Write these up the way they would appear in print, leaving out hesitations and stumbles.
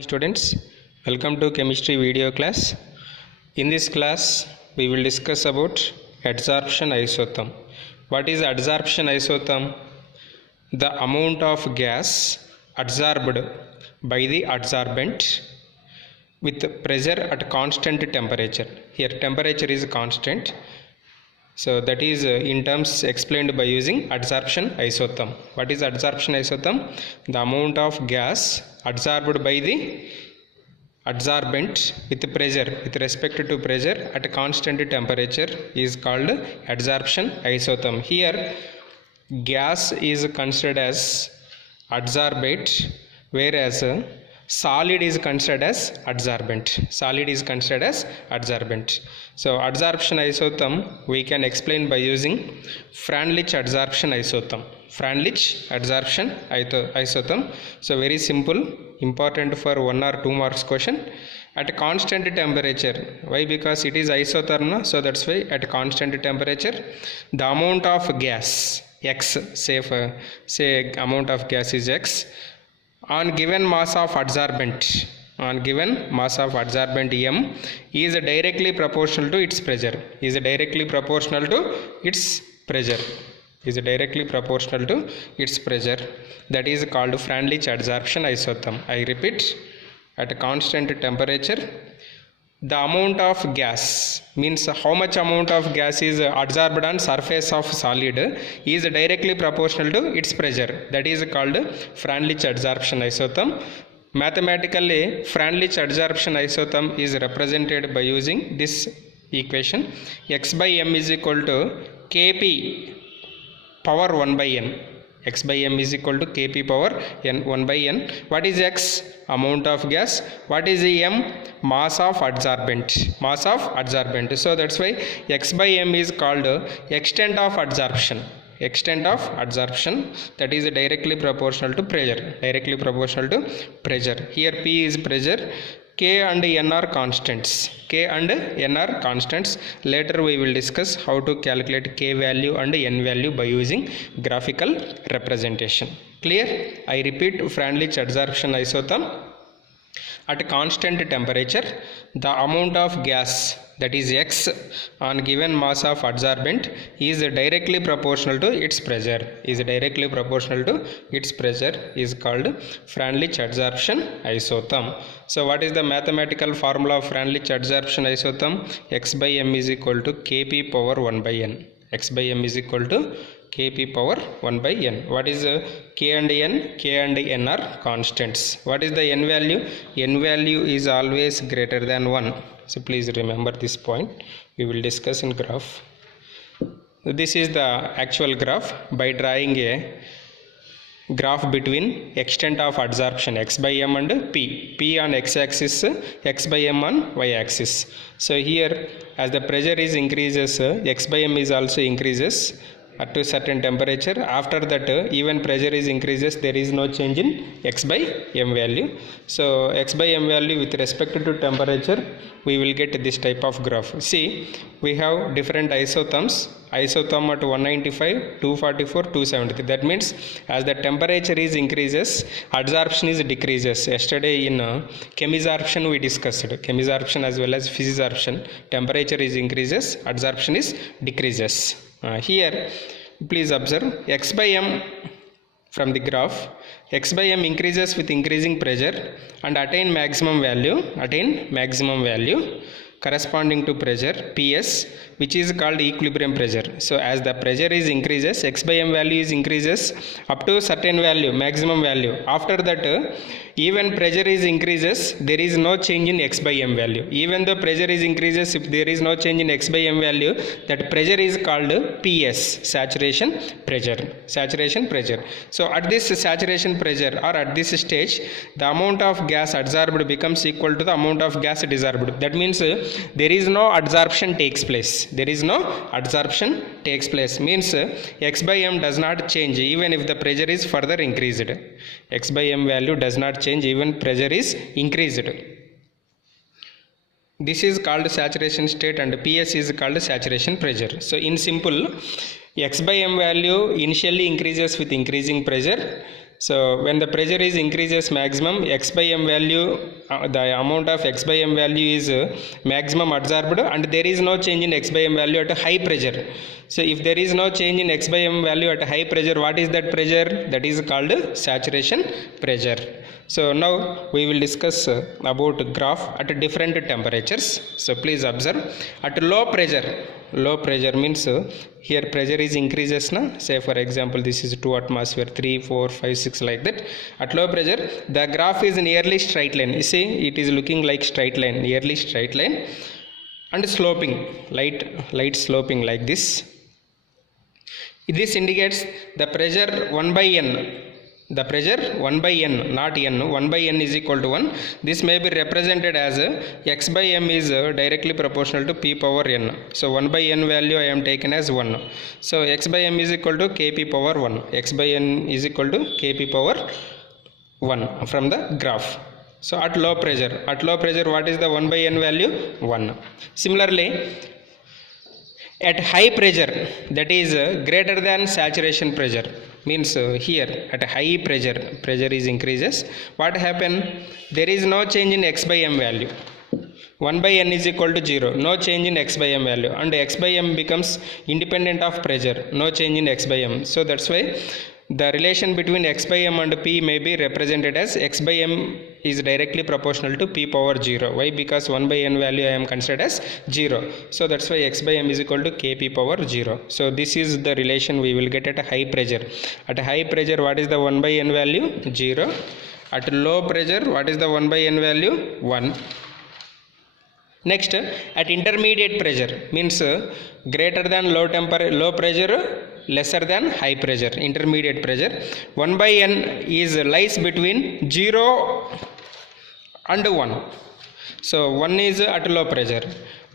Students, welcome to chemistry video class. In this class we will discuss about adsorption isotherm. What is adsorption isotherm? The amount of gas adsorbed by the adsorbent with pressure at constant temperature. Here temperature is constant, so that is in terms explained by using adsorption isotherm. What is adsorption isotherm? The amount of gas adsorbed by the adsorbent with pressure, with respect to pressure at constant temperature, is called adsorption isotherm. Here gas is considered as adsorbate, whereas solid is considered as adsorbent. Solid is considered as adsorbent. So adsorption isotherm we can explain by using Freundlich adsorption isotherm. Freundlich adsorption isotherm. So very simple, important for 1 or 2 marks question. At constant temperature, why? Because it is isotherm, so that's why at constant temperature the amount of gas X, say amount of gas is X, on given mass of adsorbent, M is directly proportional to its pressure. Is directly proportional to its pressure. That is called Freundlich adsorption isotherm. I repeat, at constant temperature the amount of gas, means how much amount of gas is adsorbed on surface of solid, is directly proportional to its pressure. That is called Freundlich adsorption isotherm. Mathematically, Freundlich adsorption isotherm is represented by using this equation: X by M is equal to Kp power 1 by N. X by M is equal to Kp power N 1 by N. What is X? Amount of gas. What is the M? Mass of adsorbent. So that's why X by M is called extent of adsorption. That is directly proportional to pressure. Here P is pressure. K and N are constants. Later we will discuss how to calculate K value and N value by using graphical representation. Clear? I repeat, Freundlich adsorption isotherm. At constant temperature, the amount of gas, that is X, on given mass of adsorbent is directly proportional to its pressure. Is called Freundlich adsorption isotherm. So what is the mathematical formula of Freundlich adsorption isotherm? X by M is equal to Kp power 1 by N. Kp power 1 by N. What is K and N? K and N are constants. What is the N value? N value is always greater than 1. So please remember this point. We will discuss in graph. This is the actual graph by drawing a graph between extent of adsorption X by M and P. P on X axis, X by M on Y axis. So here as the pressure is increases, X by M is also increases at a certain temperature. After that even pressure is increases, there is no change in X by M value. So X by M value with respect to temperature, we will get this type of graph. See, we have different isotherms. Isotherm at 195, 244, 273. That means as the temperature is increases, adsorption is decreases. Yesterday in chemisorption we discussed chemisorption as well as physisorption. Temperature is increases, adsorption is decreases. Here please observe X by M from the graph. X by M increases with increasing pressure and attain maximum value corresponding to pressure Ps, which is called equilibrium pressure. So as the pressure is increases, X by M value is increases up to certain value, maximum value. After that even pressure is increases, there is no change in X by M value. Even though pressure is increases, if there is no change in X by M value, that pressure is called PS, saturation pressure. So at this saturation pressure or at this stage, the amount of gas adsorbed becomes equal to the amount of gas desorbed. That means there is no adsorption takes place. Means X by M does not change even if the pressure is further increased. X by M value does not change even pressure is increased. This is called saturation state and PS is called saturation pressure. So in simple, X by M value initially increases with increasing pressure. So when the pressure is increases maximum, x by m value, the amount of x by m value is maximum absorbed, and there is no change in x by m value at a high pressure. So if there is no change in x by m value at a high pressure, what is that pressure? That is called saturation pressure. So now we will discuss about graph at different temperatures. So please observe, at low pressure means here pressure is increases na. Say for example this is 2 atmosphere, 3, 4, 5, 6 like that. At low pressure the graph is nearly straight line. You see it is looking like straight line, nearly straight line, and sloping, light sloping like this. This indicates the pressure 1 by n. The pressure 1 by n, not n, 1 by n is equal to 1. This may be represented as x by m is directly proportional to p power n. So 1 by n value I am taken as 1. So x by m is equal to kp power 1. X by n is equal to kp power 1 from the graph. So at low pressure, what is the 1 by n value? 1. Similarly, at high pressure, that is greater than saturation pressure, means here at high pressure is increases. What happen? There is no change in x by m value. 1 by n is equal to 0, no change in x by m value, and x by m becomes independent of pressure, no change in x by m. So that's why the relation between x by m and p may be represented as x by m is directly proportional to p power 0. Why? Because 1 by n value I am considered as 0. So that's why x by m is equal to kp power 0. So this is the relation we will get at a high pressure. At a high pressure, what is the 1 by n value? 0. At low pressure, what is the 1 by n value? 1. Next, at intermediate pressure, means greater than low pressure, lesser than high pressure, intermediate pressure, 1 by n is lies between 0 and 1. So 1 is at low pressure,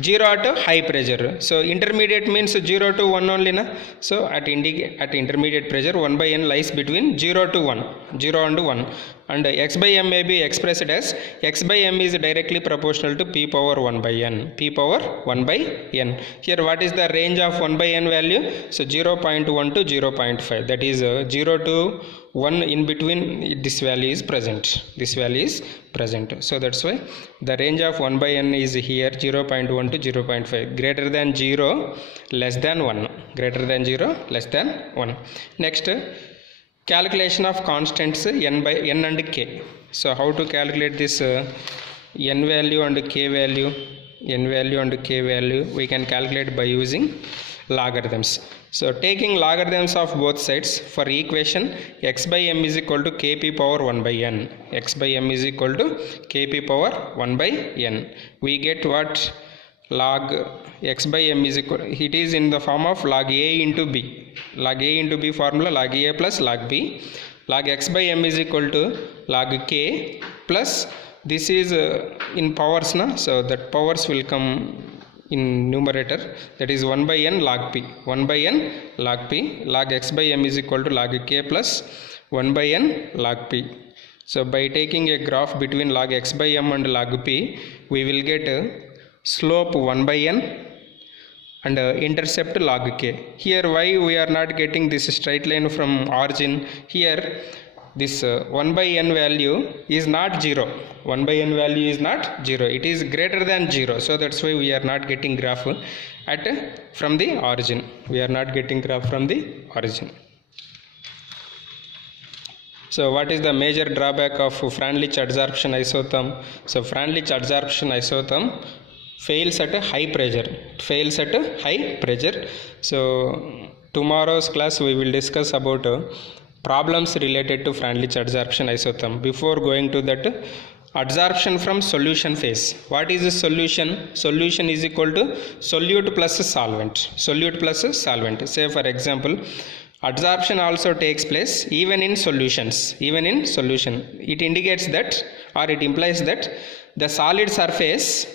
0 at high pressure. So intermediate means 0 to 1 only na. So at intermediate pressure, 1 by n lies between 0 to 1, 0 and 1, and x by m may be expressed as x by m is directly proportional to p power 1 by n, p power 1 by n. Here what is the range of 1 by n value? So 0.1 to 0.5, that is 0 to 1, in between this value is present. So that's why the range of 1 by n is here 0.1 to 0.5, greater than 0, less than 1, greater than 0, less than 1. Next, calculation of constants n and k. So how to calculate this n value and k value? N value and k value we can calculate by using logarithms. So taking logarithms of both sides, for equation x by m is equal to kp power 1 by n, x by m is equal to kp power 1 by n, we get what? Log x by m is equal, it is in the form of log a into b. Log a into b formula, log a plus log b. Log x by m is equal to log k plus, this is in powers na, so that powers will come in numerator, that is 1 by n log p, 1 by n log p. Log x by m is equal to log k plus 1 by n log p. So by taking a graph between log x by m and log p, we will get slope 1 by n and intercept log k. Here why we are not getting this straight line from origin? Here this 1 by n value is not 0. 1 by n value is not 0. It is greater than 0. So that's why we are not getting graph from the origin. We are not getting graph from the origin. So what is the major drawback of Freundlich adsorption isotherm? So Freundlich adsorption isotherm fails at a high pressure. So tomorrow's class we will discuss about problems related to Freundlich adsorption isotherm. Before going to that, adsorption from solution phase. What is a solution? Solution is equal to solute plus solvent. Say for example, adsorption also takes place even in solutions. It indicates that, or it implies that the solid surface,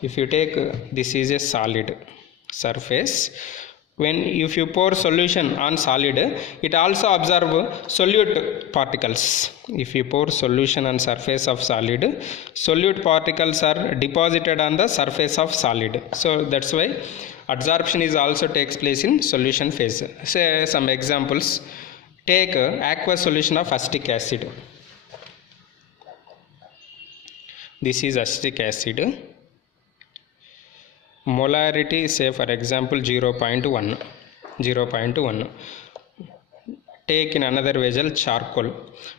if you take this is a solid surface, if you pour solution on solid, it also absorb solute particles. If you pour solution on surface of solid, solute particles are deposited on the surface of solid. So that's why adsorption is also takes place in solution phase. Say some examples. Take aqueous solution of acetic acid. This is acetic acid. Molarity, say for example 0.1. Take in another vessel charcoal.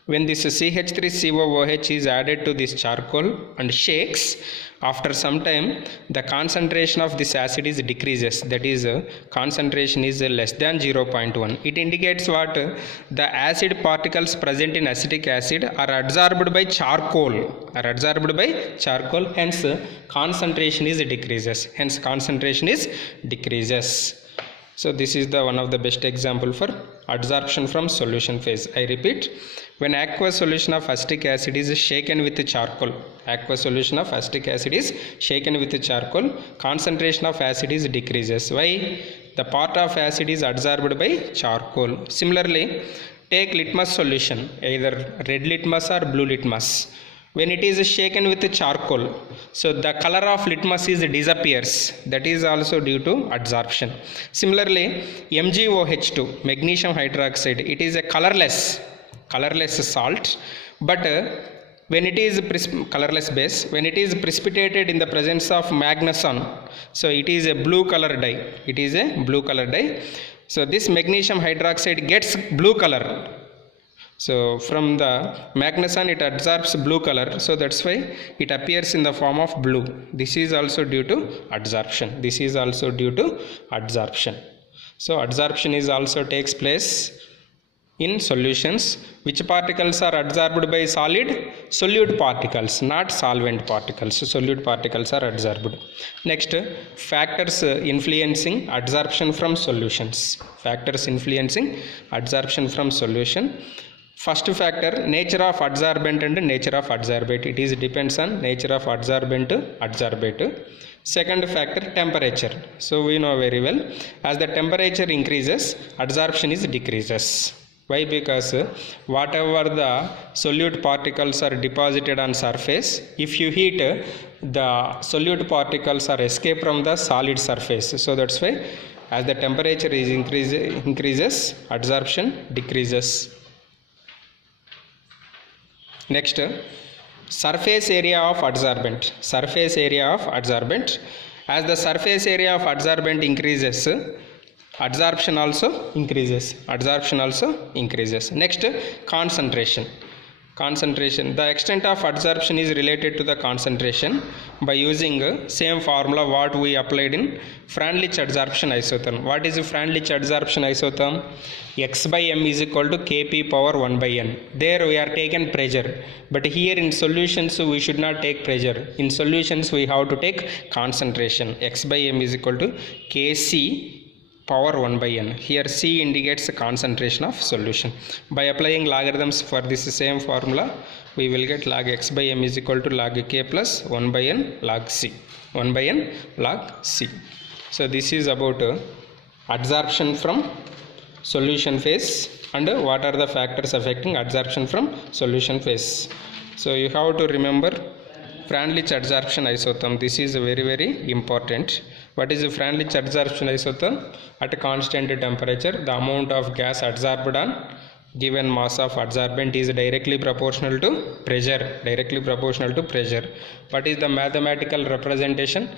When this CH3COOH is added to this charcoal and shakes, after some time the concentration of this acid is decreases, that is concentration is less than 0.1. It indicates what? The acid particles present in acetic acid are absorbed by charcoal, hence concentration is decreases. So this is the one of the best example for adsorption from solution phase. I repeat, when aqueous solution of acetic acid is shaken with charcoal, concentration of acid is decreases. Why? The part of acid is absorbed by charcoal. Similarly, take litmus solution, either red litmus or blue litmus. When it is shaken with charcoal, so the color of litmus is disappears. That is also due to adsorption. Similarly, MgOH2, magnesium hydroxide, it is a colorless salt, but when it is colorless base, when it is precipitated in the presence of magneson, so it is a blue color dye. So this magnesium hydroxide gets blue color. So from the magneson it absorbs blue color, so that's why it appears in the form of blue. This is also due to adsorption. So adsorption is also takes place in solutions. Which particles are absorbed by solid? Solute particles, not solvent particles. So solute particles are absorbed. Next, factors influencing adsorption from solutions. First factor, nature of adsorbent and nature of adsorbate. It is depends on nature of adsorbent, adsorbate. Second factor, temperature. So we know very well, as the temperature increases, adsorption is decreases. Why? Because whatever the solute particles are deposited on surface, if you heat, the solute particles are escape from the solid surface. So that's why as the temperature is increases, adsorption decreases. Next, surface area of adsorbent. As the surface area of adsorbent increases, adsorption also increases. Next, concentration. The extent of adsorption is related to the concentration by using same formula what we applied in Freundlich adsorption isotherm. What is Freundlich adsorption isotherm? X by m is equal to Kp power 1 by n. There we are taken pressure, but here in solutions we should not take pressure. In solutions we have to take concentration. X by m is equal to Kc power 1 by n. Here C indicates the concentration of solution. By applying logarithms for this same formula, we will get log x by m is equal to log k plus 1 by n log c. So this is about adsorption from solution phase and what are the factors affecting adsorption from solution phase. So you have to remember Freundlich adsorption isotherm. This is very, very important. What is the Freundlich adsorption isotherm? At a constant temperature, the amount of gas adsorbed on given mass of adsorbent is directly proportional to pressure. What is the mathematical representation?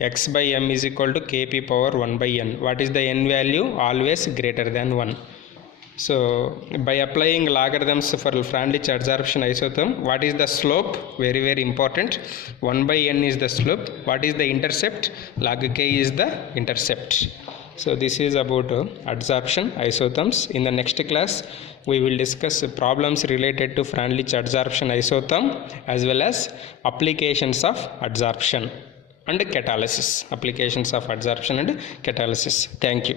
X by m is equal to Kp power 1 by n. What is the n value? Always greater than 1. So by applying logarithms for Freundlich adsorption isotherm, what is the slope? Very, very important. 1 by n is the slope. What is the intercept? Log k is the intercept. So this is about adsorption isotherms. In the next class, we will discuss problems related to Freundlich adsorption isotherm as well as applications of adsorption and catalysis. Thank you.